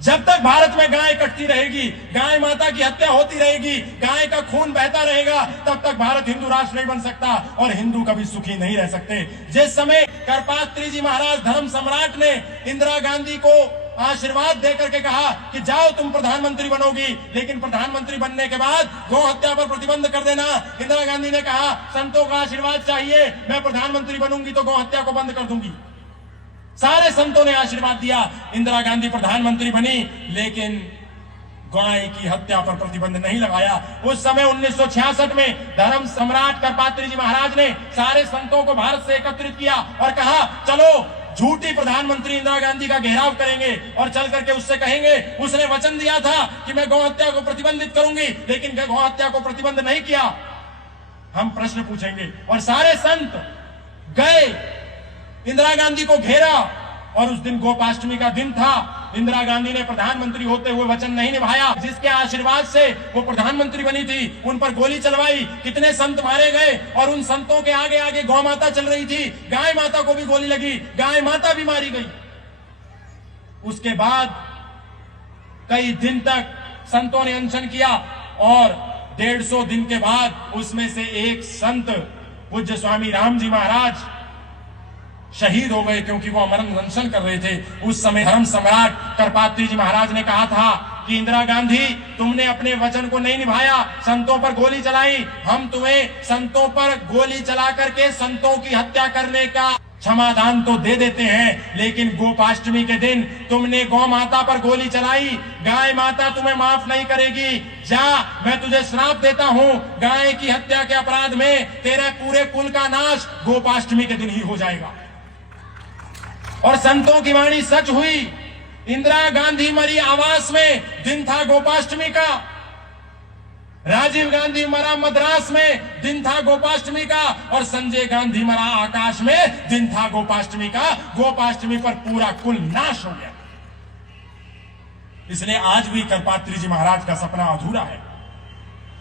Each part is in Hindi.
जब तक भारत में गाय कटती रहेगी, गाय माता की हत्या होती रहेगी, गाय का खून बहता रहेगा, तब तक भारत हिंदू राष्ट्र नहीं बन सकता और हिंदू कभी सुखी नहीं रह सकते। जिस समय करपात्री जी महाराज धर्म सम्राट ने इंदिरा गांधी को आशीर्वाद देकर के कहा कि जाओ तुम प्रधानमंत्री बनोगी, लेकिन प्रधानमंत्री बनने के बाद गौ हत्या पर प्रतिबंध कर देना, इंदिरा गांधी ने कहा संतों का आशीर्वाद चाहिए, मैं प्रधानमंत्री बनूंगी तो गौ हत्या को बंद कर दूंगी। सारे संतों ने आशीर्वाद दिया, इंदिरा गांधी प्रधानमंत्री बनी, लेकिन गाय की हत्या पर प्रतिबंध नहीं लगाया। उस समय 1966 में धर्म सम्राट करपात्री जी महाराज ने सारे संतों को भारत से एकत्रित किया और कहा चलो झूठी प्रधानमंत्री इंदिरा गांधी का घेराव करेंगे और चल करके उससे कहेंगे उसने वचन दिया था कि मैं गौ हत्या को प्रतिबंधित करूंगी, लेकिन गौ हत्या को प्रतिबंध नहीं किया। हम प्रश्न पूछेंगे। और सारे संत गए, इंदिरा गांधी को घेरा, और उस दिन गोपाष्टमी का दिन था। इंदिरा गांधी ने प्रधानमंत्री होते हुए वचन नहीं निभाया, जिसके आशीर्वाद से वो प्रधानमंत्री बनी थी, उन पर गोली चलवाई, कितने संत मारे गए, और उन संतों के आगे आगे गौ माता चल रही थी, गाय माता को भी गोली लगी, गाय माता भी मारी गई। उसके बाद कई दिन तक संतों ने अनशन किया और 150 दिन के बाद उसमें से एक संत पूज्य स्वामी राम जी महाराज शहीद हो गए, क्योंकि वो अमरन अनशन कर रहे थे। उस समय धर्म सम्राट करपात्री जी महाराज ने कहा था कि इंदिरा गांधी तुमने अपने वचन को नहीं निभाया, संतों पर गोली चलाई, हम तुम्हें संतों पर गोली चला करके संतों की हत्या करने का क्षमादान तो दे देते हैं, लेकिन गोपाष्टमी के दिन तुमने गौ माता पर गोली चलाई, गाय माता तुम्हें माफ नहीं करेगी। जा, मैं तुझे श्राप देता हूं, गाय की हत्या के अपराध में तेरे पूरे कुल का नाश गोपाष्टमी के दिन ही हो जाएगा। और संतों की वाणी सच हुई। इंदिरा गांधी मरी आवास में, दिन था गोपाष्टमी का। राजीव गांधी मरा मद्रास में, दिन था गोपाष्टमी का। और संजय गांधी मरा आकाश में, दिन था गोपाष्टमी का। गोपाष्टमी पर पूरा कुल नाश हो गया। इसलिए आज भी करपात्री जी महाराज का सपना अधूरा है,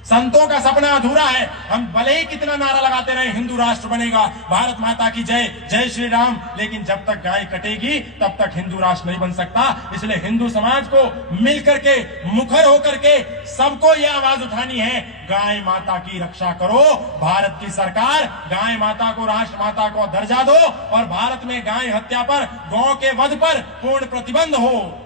संतों का सपना अधूरा है। हम भले ही कितना नारा लगाते रहे हिंदू राष्ट्र बनेगा, भारत माता की जय, जय श्री राम, लेकिन जब तक गाय कटेगी तब तक हिंदू राष्ट्र नहीं बन सकता। इसलिए हिंदू समाज को मिलकर के, मुखर होकर के सबको यह आवाज उठानी है, गाय माता की रक्षा करो। भारत की सरकार गाय माता को राष्ट्र माता को दर्जा दो और भारत में गाय हत्या पर, गौ के वध पर पूर्ण प्रतिबंध हो।